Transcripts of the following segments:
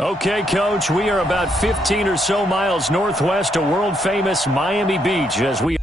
Okay, Coach, we are about 15 or so miles northwest of world-famous Miami Beach as we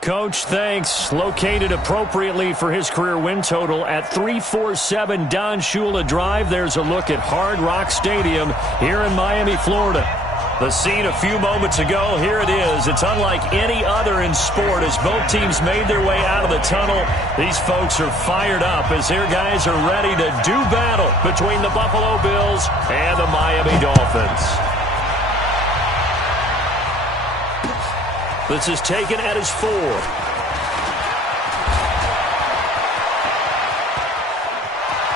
Coach, thanks. Located appropriately for his career win total at 347 Don Shula Drive. There's a look at Hard Rock Stadium here in Miami, Florida. The scene a few moments ago, here it is. It's unlike any other in sport as both teams made their way out of the tunnel. These folks are fired up as their guys are ready to do battle between the Buffalo Bills and the Miami Dolphins. This is taken at his 4.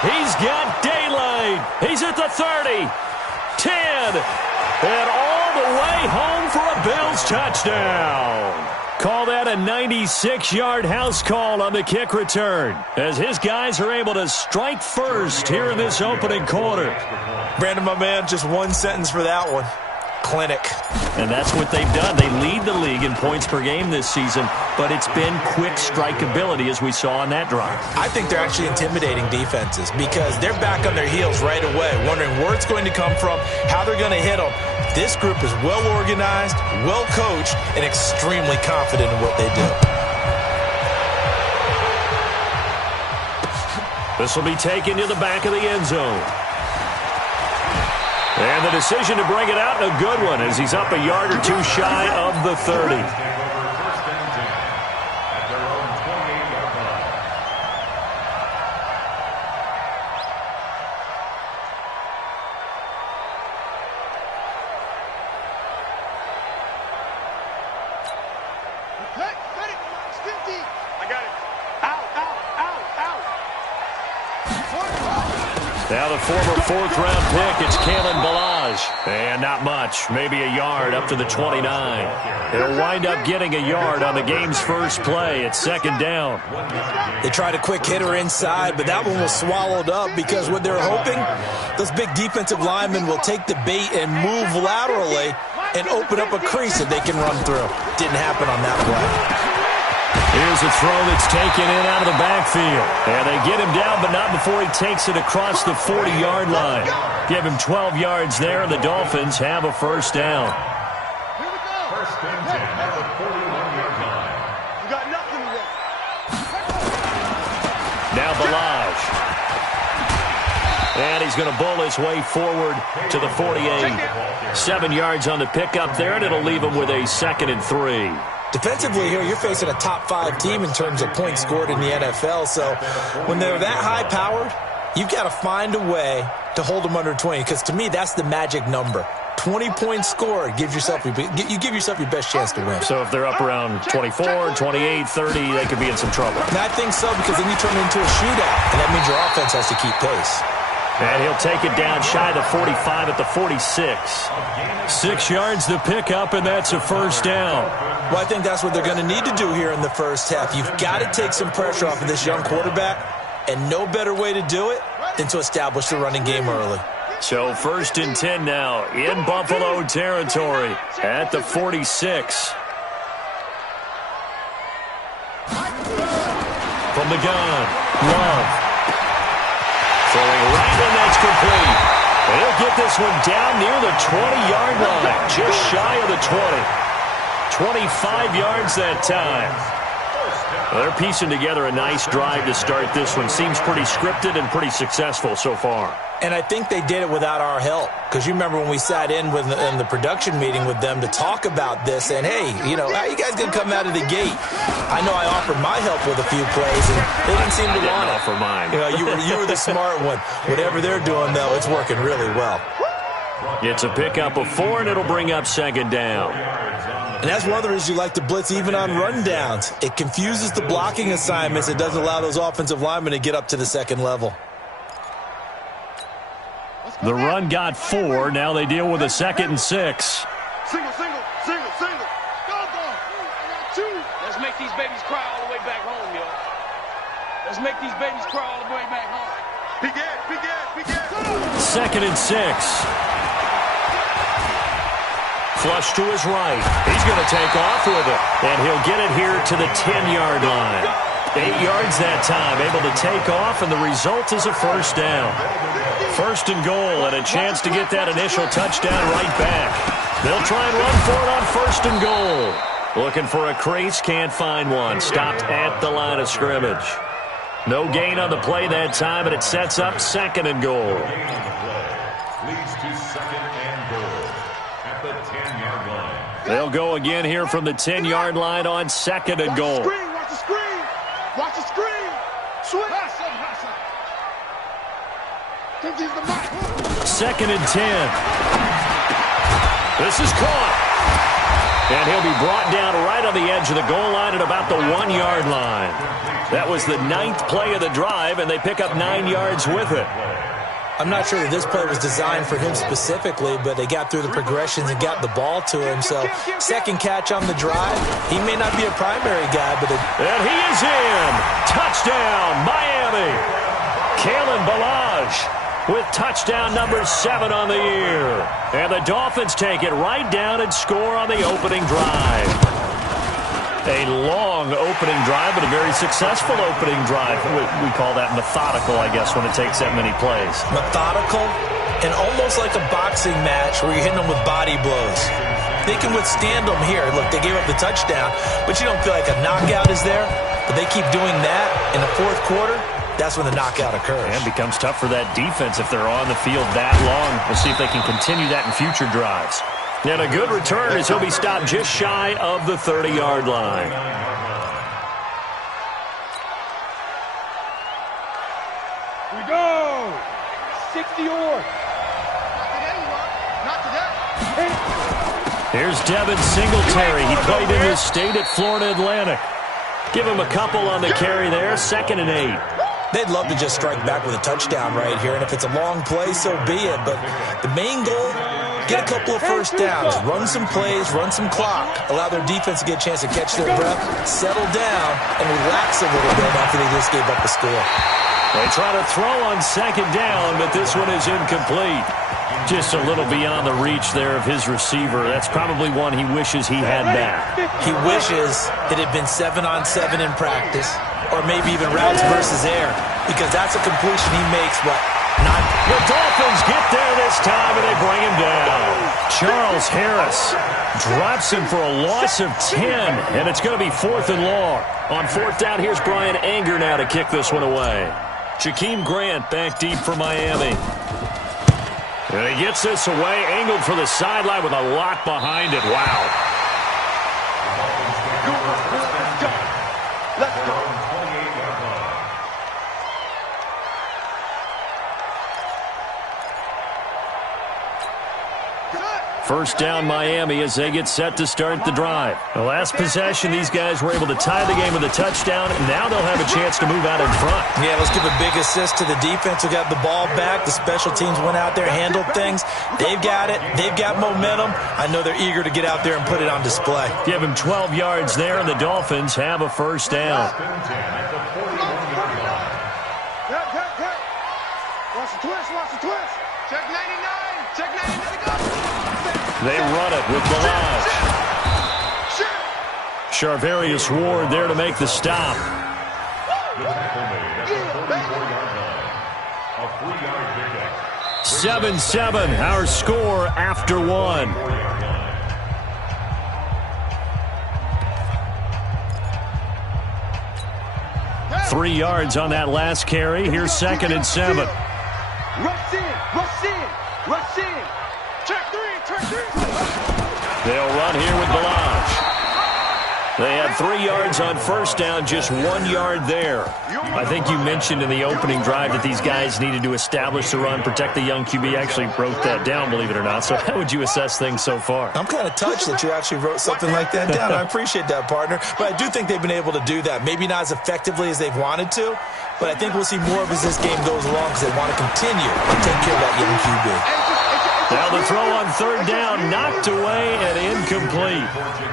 He's got daylight. He's at the 30, 10, and all the way home for a Bills touchdown. Call that a 96-yard house call on the kick return as his guys are able to strike first here in this opening quarter. Brandon, my man, just one sentence for that one. Clinic. And that's what they've done. They lead the league in points per game this season, but it's been quick strikeability as we saw on that drive. I think they're actually intimidating defenses because they're back on their heels right away, wondering where it's going to come from, how they're going to hit them. This group is well organized, well coached, and extremely confident in what they do. This will be taken to the back of the end zone. And the decision to bring it out, a good one, as he's up a yard or two shy of the 30. Now the former fourth-round pick, it's Kalen Ballage. And not much, maybe a yard up to the 29. They'll wind up getting a yard on the game's first play. It's second down. They tried a quick hitter inside, but that one was swallowed up because what they're hoping, those big defensive linemen will take the bait and move laterally and open up a crease that they can run through. Didn't happen on that play. Here's a throw that's taken in out of the backfield. And they get him down, but not before he takes it across the 40-yard line. Give him 12 yards there, and the Dolphins have a first down. Here we go. First and 10 at the 41-yard line. You got nothing to do. Now Ballage. And he's going to bull his way forward to the 48. 7 yards on the pickup there, and it'll leave him with a 2nd and 3. Defensively here, you're facing a top-5 team in terms of points scored in the NFL. So when they're that high-powered, you've got to find a way to hold them under 20. Because to me, that's the magic number. 20 points scored, you give yourself your best chance to win. So if they're up around 24, 28, 30, they could be in some trouble. And I think so, because then you turn it into a shootout, and that means your offense has to keep pace. And he'll take it down shy of the 45 at the 46. 6 yards to pick up, and that's a first down. Well, I think that's what they're going to need to do here in the first half. You've got to take some pressure off of this young quarterback, and no better way to do it than to establish the running game early. So first and 10 now in Buffalo territory at the 46. From the gun, Love. Throwing right, and that's complete. And he'll get this one down near the 20-yard line, just shy of the 20. 25 yards that time. Well, they're piecing together a nice drive to start this one. Seems pretty scripted and pretty successful so far. And I think they did it without our help. Because you remember when we sat in the production meeting with them to talk about this, and hey, you know, how you guys going to come out of the gate? I know I offered my help with a few plays, and they didn't seem to want it. Offer mine. You know, you were the smart one. Whatever they're doing, though, it's working really well. It's a pickup of 4, and it'll bring up second down. And that's one of the reasons you like to blitz even on rundowns. It confuses the blocking assignments. It doesn't allow those offensive linemen to get up to the second level. The run got 4. Now they deal with a 2nd and 6. Single. Go. I got 2. Let's make these babies cry all the way back home, yo. Let's make these babies cry all the way back home. Begin. 2nd and 6. Flush to his right. He's going to take off with it. And he'll get it here to the 10-yard line. 8 yards that time, able to take off, and the result is a first down. First and goal, and a chance to get that initial touchdown right back. They'll try and run for it on first and goal. Looking for a crease, can't find one. Stopped at the line of scrimmage. No gain on the play that time, and it sets up 2nd and goal. Leads to 2nd and goal at the 10-yard line. They'll go again here from the 10-yard line on 2nd and goal. Watch the screen. Watch the screen. Swing. 2nd and 10. This is caught. And he'll be brought down right on the edge of the goal line at about the 1-yard line. That was the 9th play of the drive, and they pick up 9 yards with it. I'm not sure that this play was designed for him specifically, but they got through the progressions and got the ball to him. So, second catch on the drive. He may not be a primary guy, but... And he is in! Touchdown, Miami! Kalen Ballage with touchdown number 7 on the year. And the Dolphins take it right down and score on the opening drive. A long opening drive, but a very successful opening drive. We call that methodical, I guess, when it takes that many plays. Methodical and almost like a boxing match where you're hitting them with body blows. They can withstand them here. Look, they gave up the touchdown, but you don't feel like a knockout is there. But they keep doing that in the 4th quarter. That's when the knockout occurs. And becomes tough for that defense if they're on the field that long. We'll see if they can continue that in future drives. And a good return as he'll be stopped just shy of the 30-yard line. Here we go. 60 or. Not today. Here's Devin Singletary. He played in his state at Florida Atlantic. Give him a couple on the carry there. 2nd and 8. They'd love to just strike back with a touchdown right here, and if it's a long play, so be it. But the main goal, get a couple of first downs, run some plays, run some clock, allow their defense to get a chance to catch their breath, settle down, and relax a little bit after they just gave up the score. They try to throw on 2nd down, but this one is incomplete. Just a little beyond the reach there of his receiver. That's probably one he wishes he had back. He wishes it had been 7-on-7 in practice, or maybe even routes versus air, because that's a completion he makes, The Dolphins get there this time, and they bring him down. Charles Harris drops him for a loss of 10, and it's going to be 4th and long. On 4th down, here's Brian Anger now to kick this one away. Jakeem Grant back deep for Miami. And he gets this away, angled for the sideline with a lot behind it. Wow. Let's go. First down Miami as they get set to start the drive. The last possession, these guys were able to tie the game with a touchdown, and now they'll have a chance to move out in front. Yeah, let's give a big assist to the defense who got the ball back. The special teams went out there, handled things. They've got it. They've got momentum. I know they're eager to get out there and put it on display. Give him 12 yards there, and the Dolphins have a first down. Watch the twist, watch the twist. Check 99, check 99, go. They run it with Ballage. Charvarius Ward there to make the stop. The tackle made at the 34-yard line. A 3-yard pickup. 7-7, our score after one. Three yards on that last carry. Here's 2nd and 7. Rush in, rush in, rush in. Check 3, check 3. They'll run here with Ballage. They had 3 yards on first down, just 1 yard there. I think you mentioned in the opening drive that these guys needed to establish the run, protect the young QB. Actually wrote that down, believe it or not. So how would you assess things so far? I'm kind of touched that you actually wrote something like that down. I appreciate that, partner. But I do think they've been able to do that. Maybe not as effectively as they've wanted to, but I think we'll see more of as this game goes along because they want to continue to take care of that young QB. Now the throw on third down, knocked away and incomplete.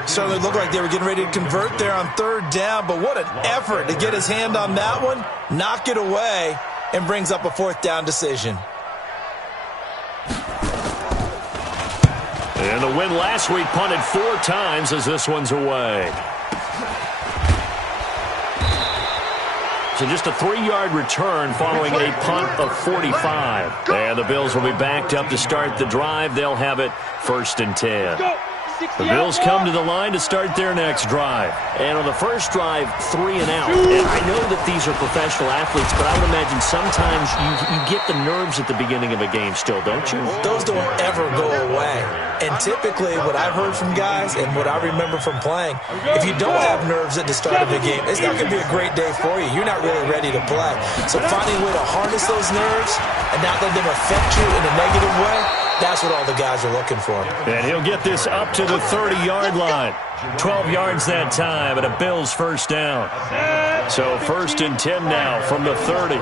Certainly looked like they were getting ready to convert there on third down, but what an effort to get his hand on that one, knock it away, and brings up a 4th down decision. And the win last week punted 4 times as this one's away. So just a 3-yard return following a punt of 45. And the Bills will be backed up to start the drive. They'll have it 1st and 10. Go, The Bills come to the line to start their next drive. And on the first drive, 3 and out. And I know that these are professional athletes, but I would imagine sometimes you get the nerves at the beginning of a game still, don't you? Those don't ever go away. And typically what I've heard from guys and what I remember from playing, if you don't have nerves at the start of the game, it's not going to be a great day for you. You're not really ready to play. So finding a way to harness those nerves and not let them affect you in a negative way, that's what all the guys are looking for. And he'll get this up to the 30-yard line. 12 yards that time and a Bills first down. So 1st and 10 now from the 30.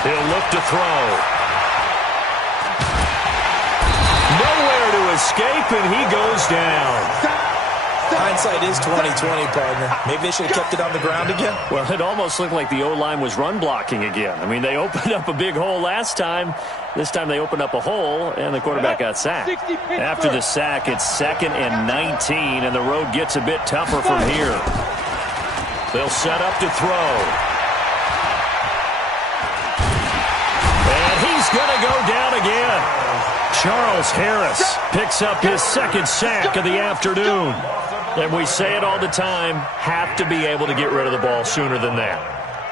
He'll look to throw. Nowhere to escape, and he goes down. Hindsight is 20/20, partner. Maybe they should have kept it on the ground again. Well, it almost looked like the O-line was run blocking again. I mean, they opened up a big hole last time. This time they opened up a hole, and the quarterback got sacked. After the sack, it's 2nd and 19, and the road gets a bit tougher from here. They'll set up to throw. And he's going to go down again. Charles Harris picks up his 2nd sack of the afternoon. And we say it all the time, have to be able to get rid of the ball sooner than that.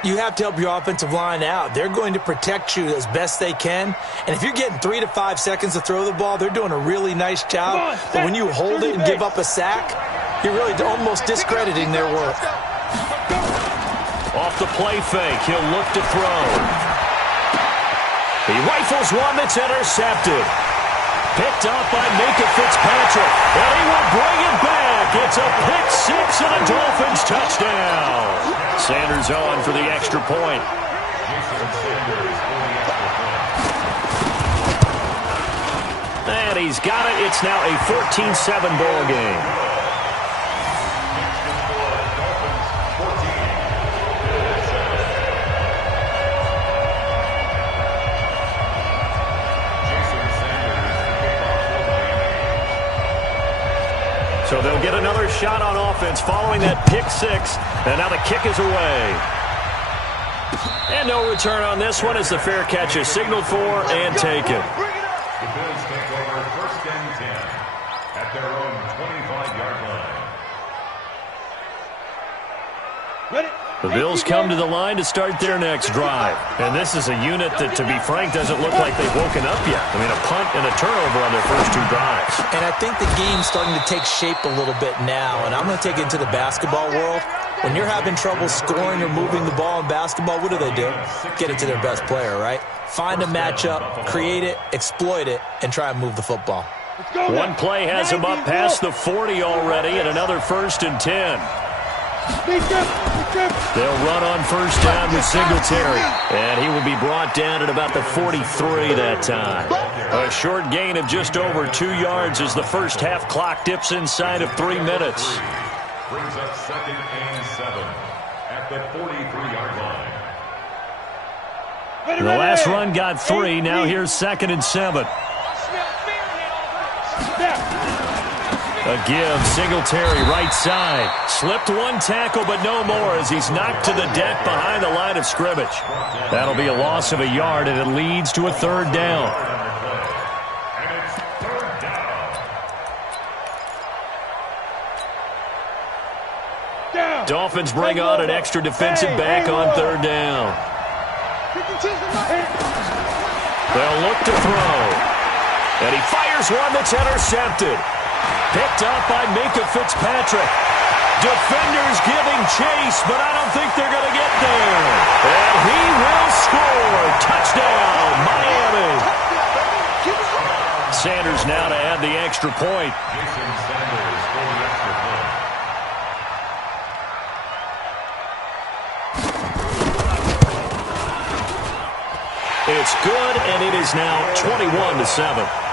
You have to help your offensive line out. They're going to protect you as best they can. And if you're getting 3 to 5 seconds to throw the ball, they're doing a really nice job. But when you hold it and give up a sack, you're really almost discrediting their work. Off the play fake, he'll look to throw. He rifles one that's intercepted. Picked up by Micah Fitzpatrick. And he will bring it back. It's a pick 6 and a Dolphins touchdown. Sanders on for the extra point. And he's got it. It's now a 14-7 ball game. So they'll get another shot on offense following that pick 6. And now the kick is away. And no return on this one as the fair catch is signaled for and taken. The Bills take over 1st and 10 at their own 25-yard line. Ready? The Bills come to the line to start their next drive. And this is a unit that, to be frank, doesn't look like they've woken up yet. I mean, a punt and a turnover on their first 2 drives. And I think the game's starting to take shape a little bit now. And I'm going to take it into the basketball world. When you're having trouble scoring or moving the ball in basketball, what do? Get it to their best player, right? Find a matchup, create it, exploit it, and try and move the football. One play has him up past the 40 already, and another 1st and 10. They'll run on first down with Singletary. And he will be brought down at about the 43 that time. A short gain of just over 2 yards as the first half clock dips inside of 3 minutes. Brings up 2nd and 7 at the 43-yard line. The last run got 3. Now here's 2nd and 7. A give, Singletary right side. Slipped one tackle, but no more as he's knocked to the deck behind the line of scrimmage. That'll be a loss of a yard, and it leads to a 3rd down. And it's 3rd down. Dolphins bring on an extra defensive back on 3rd down. They'll look to throw. And he fires one that's intercepted. Picked up by Micah Fitzpatrick. Defenders giving chase, but I don't think they're going to get there. And he will score. Touchdown, Miami. Sanders now to add the extra point. Jason Sanders for the extra point. It's good, and it is now 21-7.